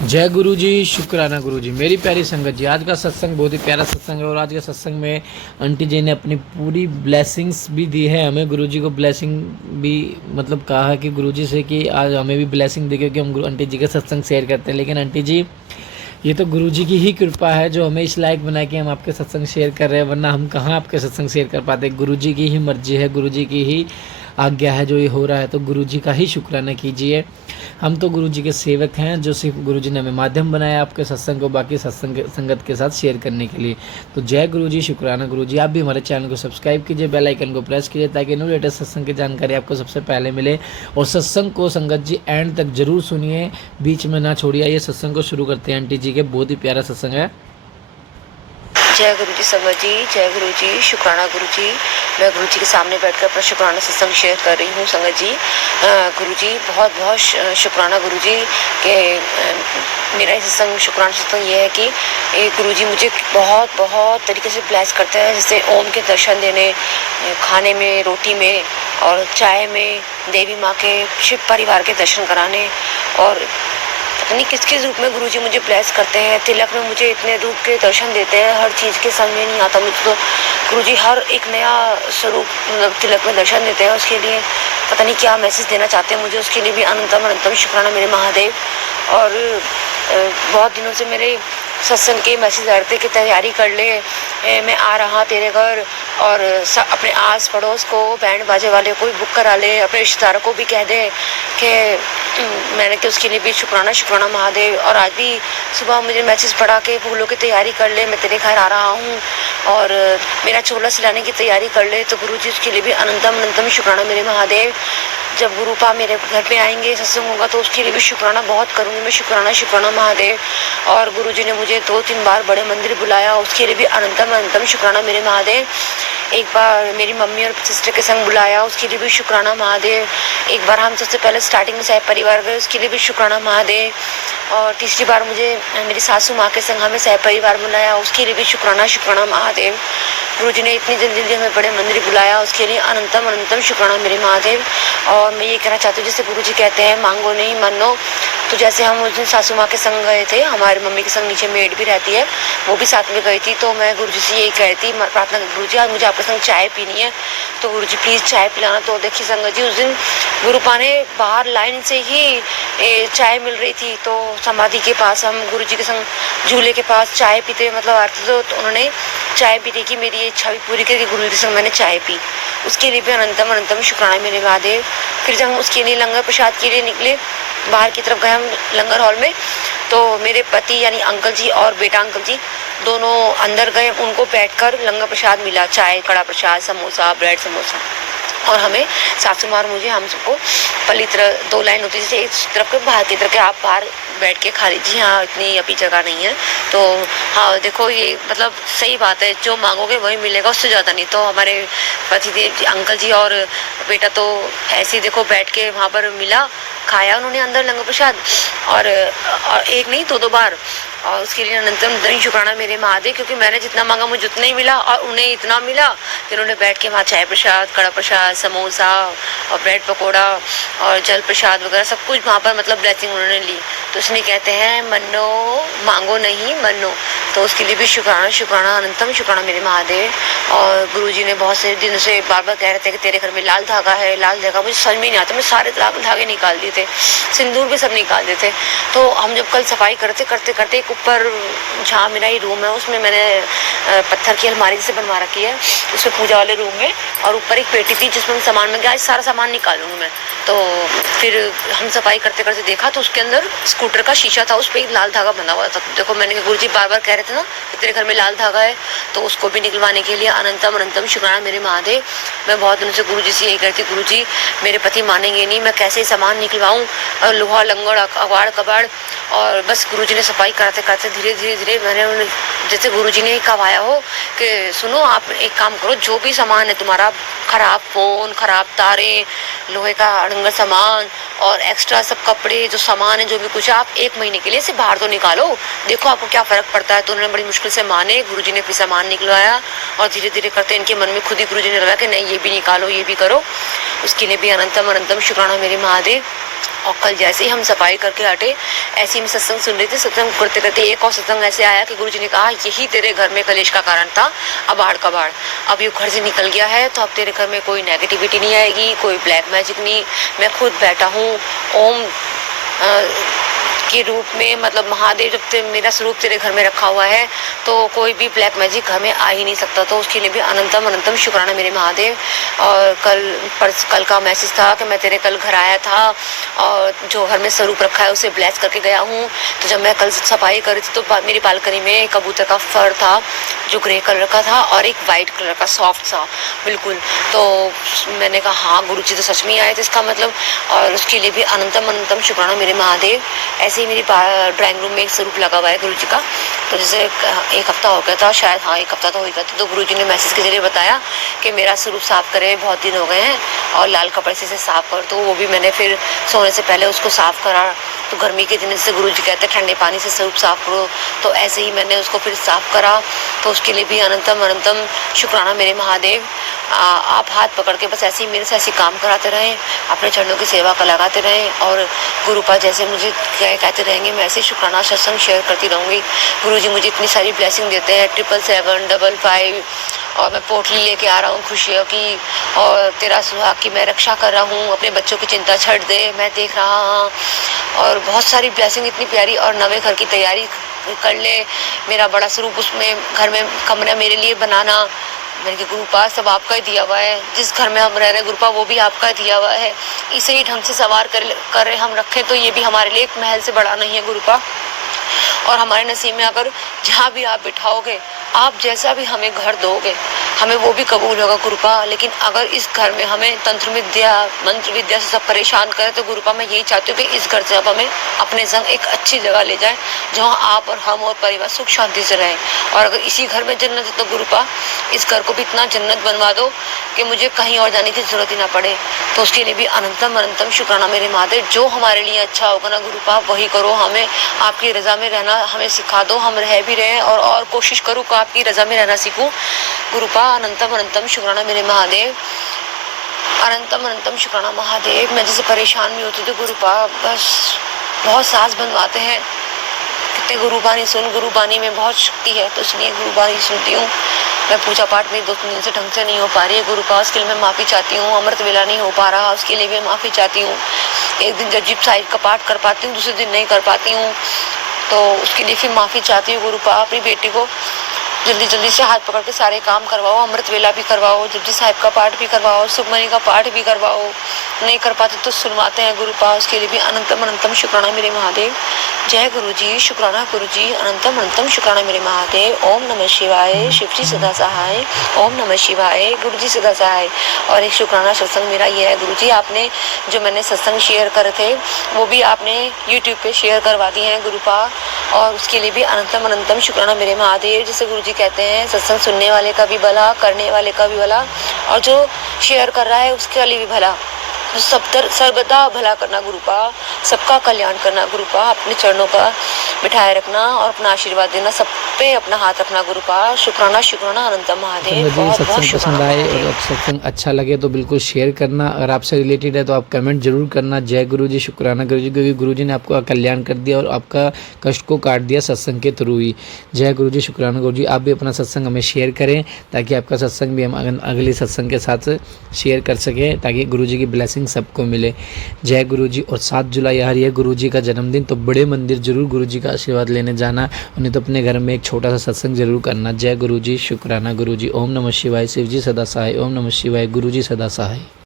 जय गुरु जी, शुक्राना गुरु जी। मेरी प्यारी संगत जी, आज का सत्संग बहुत ही प्यारा सत्संग है और आज के सत्संग में आंटी जी ने अपनी पूरी ब्लेसिंग्स भी दी है हमें। गुरु जी को ब्लेसिंग भी मतलब कहा है कि गुरु जी से कि आज हमें भी ब्लेसिंग दे, क्योंकि हम आंटी जी का सत्संग शेयर करते हैं। लेकिन आंटी जी, ये तो गुरु जी की ही कृपा है जो हमें इस लायक बना के हम आपके सत्संग शेयर कर रहे हैं, वरना हम कहाँ आपके सत्संग शेयर कर पाते। गुरु जी की ही मर्जी है, गुरु जी की ही आज्ञा है जो ये हो रहा है, तो गुरु जी का ही शुक्राना कीजिए। हम तो गुरु जी के सेवक हैं, जो सिर्फ गुरु जी ने हमें माध्यम बनाया आपके सत्संग को बाकी सत्संग संगत के साथ शेयर करने के लिए। तो जय गुरु जी, शुक्राना गुरु जी। आप भी हमारे चैनल को सब्सक्राइब कीजिए, बेल आइकन को प्रेस कीजिए, ताकि न्यू लेटेस्ट सत्संग की जानकारी आपको सबसे पहले मिले। और सत्संग को संगत जी एंड तक जरूर सुनिए, बीच में ना छोड़िए। ये सत्संग को शुरू करते हैं आंटी जी के, बहुत ही प्यारा सत्संग है। जय गुरु जी संगत जी, जय गुरु जी, शुक्राना गुरु जी। मैं गुरु जी के सामने बैठकर अपना शुक्राना सत्संग शेयर कर रही हूँ संगत जी। गुरु जी बहुत बहुत शुक्राना गुरु जी के मेरा ये सत्संग शुक्राना सत्संग ये है कि गुरु जी मुझे बहुत बहुत तरीके से ब्लेस करते हैं, जैसे ओम के दर्शन देने, खाने में, रोटी में और चाय में, देवी माँ के शिव परिवार के दर्शन कराने, और नहीं किस किस रूप में गुरुजी मुझे ब्लेस करते हैं। तिलक में मुझे इतने रूप के दर्शन देते हैं, हर चीज़ के समझ में नहीं आता मुझे, तो गुरुजी हर एक नया स्वरूप मतलब तिलक में दर्शन देते हैं। उसके लिए पता नहीं क्या मैसेज देना चाहते हैं मुझे, उसके लिए भी अनंतम अनंतम शुक्राना मेरे महादेव। और बहुत दिनों से मेरे सत्संग के मैसेज आ रहे थे कि तैयारी कर ले, मैं आ रहा तेरे घर, और अपने आस पड़ोस को, बैंड बाजे वाले को भी बुक करा ले, अपने रिश्तेदारों को भी कह दे कि मैंने कि उसके लिए भी शुक्राना शुक्राना महादेव। और आज भी सुबह मुझे मैसेज पड़ा कि फूलों की तैयारी कर ले, मैं तेरे घर आ रहा हूँ, और मेरा चोला सिलाने की तैयारी कर ले। तो गुरु जी उसके लिए भी अनंतम अनंतम शुक्राना मेरे महादेव। जब गुरुपा मेरे घर पे आएंगे, सत्संग होगा, तो उसके लिए भी शुक्राना बहुत करूँगी मैं, शुक्राना शुक्राना महादेव। और गुरु जी ने मुझे 2-3 बार बड़े मंदिर बुलाया, उसके लिए भी अनंतम अनंतम शुक्राना मेरे महादेव। एक बार मेरी मम्मी और सिस्टर के संग बुलाया, उसके लिए भी शुक्राना महादेव। एक बार हम सबसे पहले स्टार्टिंग में साहिब परिवार गए, उसके लिए भी शुक्राना महादेव। और तीसरी बार मुझे मेरी सासू माँ के संग हमें साहिब परिवार बुलाया, उसके लिए भी शुक्राना शुक्राना महादेव। गुरु जी ने इतनी जल्दी जल्दी हमें बड़े मंदिर बुलाया, उसके लिए अनंतम अनंतम शुक्राना मेरे महादेव। और मैं ये कहना चाहती हूँ, जैसे गुरु जी कहते हैं मांगो नहीं मनो, तो जैसे हम उस दिन सासू माँ के संग गए थे, हमारी मम्मी के संग नीचे मेड भी रहती है, वो भी साथ में गई थी, तो मैं गुरु जी से यही कही थी प्रार्थना, गुरु जी आज मुझे आपके संग चाय पीनी है, तो गुरु जी प्लीज़ चाय पिलाना। तो देखिए संगत जी, उस दिन गुरुपा ने बाहर लाइन से ही चाय मिल रही थी, तो समाधि के पास हम गुरु जी के संग झूले के पास चाय पीते मतलब आते, तो उन्होंने चाय पीने की मेरी इच्छा भी पूरी करके गुरु जी के संग मैंने चाय पी, उसके लिए भी अनंतम अनंतम शुक्राना मेरे महादेव। फिर जब हम उसके लिए लंगर प्रसाद के लिए निकले, बाहर की तरफ गए हम लंगर हॉल में, तो मेरे पति यानी अंकल जी और बेटा अंकल जी दोनों अंदर गए, उनको बैठकर लंगर प्रसाद मिला, चाय, कड़ा प्रसाद, समोसा, ब्रेड समोसा। और हमें सासू माँ और मुझे, हम सबको पल्ली तरह 2 लाइन होती है, जैसे एक तरफ के बाहर की तरफ के, आप बाहर बैठ के खा लीजिए, हाँ इतनी अभी जगह नहीं है। तो हाँ देखो, ये मतलब सही बात है, जो मांगोगे वही मिलेगा, उससे ज़्यादा नहीं। तो हमारे पतिदेव जी, अंकल जी और बेटा तो ऐसे ही देखो बैठ के वहाँ पर मिला, खाया उन्होंने अंदर लंगर प्रसाद, और एक नहीं 2-2 बार। और उसके लिए अनंतम दही शुक्राना मेरे महादेव, क्योंकि मैंने जितना मांगा मुझे उतना ही मिला, और उन्हें इतना मिला कि उन्होंने बैठ के वहाँ चाय प्रसाद, कड़ा प्रसाद, समोसा और ब्रेड पकौड़ा और जल प्रसाद वगैरह सब कुछ वहाँ पर मतलब ब्लेसिंग उन्होंने ली। तो इसमें कहते हैं मनो मांगो नहीं मनो, तो उसके लिए भी शुक्राना शुक्राना अनंतम शुक्राना मेरे महादेव। और गुरुजी ने बहुत से दिन से बार बार कह रहे थे कि तेरे घर में लाल धागा है, लाल धागा, मुझे समझ में नहीं आता, मैं सारे धागे निकाल दिए थे, सिंदूर भी सब निकाल दिए थे। तो हम जब कल सफाई करते करते करते एक ऊपर जहाँ मेरा ही रूम है, उसमें मैंने पत्थर की अलमारी से बनवा रखी है, उसमें पूजा वाले रूम में, और ऊपर एक पेटी थी जिसमें सामान, में गया सारा सामान निकालूंगी मैं। तो फिर हम सफाई करते करते देखा, तो उसके अंदर स्कूटर का शीशा था, उस पर एक लाल धागा बंधा हुआ था। देखो मैंने कहा गुरुजी बार बार कह रहे थे ना कि तेरे घर में लाल धागा है, तो उसको भी निकलवाने के लिए अनंतम अनंतम शुक्राना मेरे महादेव। मैं बहुत दिनों से गुरुजी से यही कहती, गुरुजी मेरे पति मानेंगे नहीं, मैं कैसे सामान निकलवाऊँ, लोहा लंगड़ अगवाड़ कबाड़। और बस गुरुजी ने सफाई कराते कराते धीरे धीरे धीरे मैंने, जैसे गुरुजी ने कहवाया हो कि सुनो आप एक काम करो, जो भी सामान है तुम्हारा, खराब फ़ोन, खराब तारे, लोहे का अड़ंगा सामान और एक्स्ट्रा सब कपड़े जो सामान है, जो भी कुछ, आप 1 महीने के लिए से बाहर तो निकालो, देखो आपको क्या फ़र्क पड़ता है। तो उन्होंने बड़ी मुश्किल से माने, गुरुजी ने फिर सामान निकलवाया, और धीरे धीरे करते इनके मन में खुद ही गुरुजी ने लगा कि नहीं ये भी निकालो, ये भी करो। उसके लिए भी अनंतम अनंतम शुक्राना मेरे महादेव। और कल जैसे ही हम सफाई करके हटे, ऐसे ही मैं सत्संग सुन रही थी। सत्संग करते करते एक और सत्संग ऐसे आया कि गुरुजी ने कहा यही तेरे घर में कलेश का कारण था, अबाड़ कबाड़। अब ये घर से निकल गया है तो अब तेरे घर में कोई नेगेटिविटी नहीं आएगी, कोई ब्लैक मैजिक नहीं। मैं खुद बैठा हूँ ओम के रूप में, मतलब महादेव जब मेरा स्वरूप तेरे घर में रखा हुआ है तो कोई भी ब्लैक मैजिक घर में आ ही नहीं सकता। तो उसके लिए भी अनंतम अनंतम शुक्राना मेरे महादेव। और कल का मैसेज था कि मैं तेरे कल घर आया था और जो घर में स्वरूप रखा है उसे ब्लेस करके गया हूँ। तो जब मैं कल सफाई कर रही थी तो मेरी बालकनी में कबूतर का फर था जो ग्रे कलर का था और एक वाइट कलर का सॉफ्ट सा बिल्कुल। तो मैंने कहा हाँ गुरुजी तो सच में आए थे इसका मतलब। और उसके लिए भी अनंतम अनंतम शुक्राना मेरे महादेव। ऐसे ही मेरी ड्राइंग रूम में एक स्वरूप लगा हुआ है गुरुजी का। तो जैसे एक हफ्ता हो गया था शायद, हाँ 1 हफ्ता तो हो गया था। तो गुरुजी ने मैसेज के जरिए बताया कि मेरा स्वरूप साफ़ करे, बहुत दिन हो गए हैं और लाल कपड़े से साफ़ कर। तो वो भी मैंने फिर सोने से पहले उसको साफ़ करा। तो गर्मी के दिन से गुरुजी कहते हैं ठंडे पानी से स्वरूप साफ़ करो, तो ऐसे ही मैंने उसको फिर साफ़ करा। तो उसके लिए भी अनंतम अनंतम शुक्राना मेरे महादेव। आप हाथ पकड़ के बस ऐसे ही मेरे से ऐसे काम कराते रहें, अपने चरणों की सेवा का लगाते रहें और गुरुपा जैसे मुझे कहते रहेंगे मैं ऐसे शुक्राना सत्संग शेयर करती रहूँगी। गुरुजी मुझे इतनी सारी ब्लेसिंग देते हैं, 77755 और मैं पोटली लेके आ रहा हूँ खुशियों की, और तेरा सुहाग की मैं रक्षा कर रहा हूँ, अपने बच्चों की चिंता छੱਡ दे मैं देख रहा हूँ। और बहुत सारी ब्लेसिंग इतनी प्यारी। और नवे घर की तैयारी कर ले, मेरा बड़ा स्वरूप उसमें घर में कमरा मेरे लिए बनाना। मैंने कहा गुरुपा सब आपका ही दिया हुआ है, जिस घर में हम रह रहे हैं गुरुपा वो भी आपका दिया हुआ है, इसे ही ढंग से सवार कर हम रखें तो ये भी हमारे लिए एक महल से बड़ा नहीं है गुरुपा। और हमारे नसीब में अगर जहाँ भी आप बिठाओगे, आप जैसा भी हमें घर दोगे हमें वो भी कबूल होगा गुरुपा। लेकिन अगर इस घर में हमें तंत्र विद्या मंत्र विद्या से सब परेशान करें तो गुरुपा मैं यही चाहती हूँ कि इस घर से अब हमें अपने संग एक अच्छी जगह ले जाए जहाँ आप और हम और परिवार सुख शांति से रहें। और अगर इसी घर में जन्नत है तो गुरुपा इस घर को भी इतना जन्नत बनवा दो कि मुझे कहीं और जाने की जरूरत ही ना पड़े। तो उसके लिए भी अनंतम अनंतम शुक्राना मेरे महादेव। जो हमारे लिए अच्छा होगा ना गुरुपा वही करो, हमें आपकी रज़ा में रहना हमें सिखा दो, हम रह भी रहे और कोशिश करूँ कि आपकी रज़ा में रहना सीखूँ गुरुपा। अनंतम अनंतम शुक्राना मेरे महादेव। अनंतम अनंतम शुक्राना महादेव। मैं जैसे परेशान भी होती थी गुरुपा, बस बहुत सांस बनवाते हैं, कितने गुरुबानी सुन, गुरुबानी में बहुत शक्ति है तो इसलिए गुरुबानी सुनती हूँ। मैं पूजा पाठ में 2-3 दिन से ढंग से नहीं हो पा रही है गुरुपा, उसके लिए मैं माफ़ी चाहती हूँ। अमृत वेला नहीं हो पा रहा उसके लिए भी माफ़ी चाहती हूँ। एक दिन जब जीप साहिब का पाठ कर पाती हूँ दूसरे दिन नहीं कर पाती हूँ, तो उसके लिए फिर माफ़ी चाहती हूँ गुरुपा। अपनी बेटी को जल्दी जल्दी से हाथ पकड़ के सारे काम करवाओ, अमृत वेला भी करवाओ, जपजी साहिब का पाठ भी करवाओ, सुखमनी का पाठ भी करवाओ। नहीं कर पाते तो सुनवाते हैं गुरुपा, उसके लिए भी अनंतम अनंतम शुक्राना मेरे महादेव। जय गुरुजी, शुक्राना गुरुजी, अनंतम अनंतम शुक्राना मेरे महादेव। ओम नमः शिवाय, शिवजी सदा सहाय। ओम नमः शिवाय, गुरुजी सदा सहाय। और एक शुक्राना सत्संग मेरा ये है गुरुजी, आपने जो मैंने सत्संग शेयर करे थे वो भी आपने यूट्यूब पे शेयर करवा दिए हैं गुरुपा, और उसके लिए भी अनंतम अनंतम शुक्राना मेरे महादेव। जैसे गुरुजी कहते हैं सत्संग सुनने वाले का भी भला, करने वाले का भी भला, और जो शेयर कर रहा है उसके लिए भी भला। सर्वदा भला करना गुरुपा, सबका कल्याण करना गुरुपा, अपने चरणों का बिठाए रखना और अपना आशीर्वाद देना, सब पे अपना हाथ रखना गुरुपा। शुक्राना शुक्राना अनंतम महादेव। बहुत बहुत सत्संग पसंद आए और सत्संग अच्छा लगे तो बिल्कुल शेयर करना, अगर आपसे रिलेटेड है तो आप कमेंट जरूर करना। जय गुरुजी, शुक्राना गुरुजी, क्योंकि गुरुजी ने आपका कल्याण कर दिया और आपका कष्ट को काट दिया सत्संग के थ्रू ही। जय गुरुजी, शुक्राना गुरुजी। आप भी अपना सत्संग हमें शेयर करें ताकि आपका सत्संग भी हम अगले सत्संग के साथ शेयर कर सकें, ताकि गुरुजी की ब्लेसिंग सबको मिले। जय गुरुजी। और 7 जुलाई आ रही है गुरुजी का जन्मदिन, तो बड़े मंदिर जरूर गुरुजी का आशीर्वाद लेने जाना, उन्हें तो अपने घर में एक छोटा सा सत्संग जरूर करना। जय गुरुजी, शुक्राना गुरुजी। ओम नमः शिवाय, शिवजी सदा सहाय। ओम नमः शिवाय, गुरुजी सदा सहाय।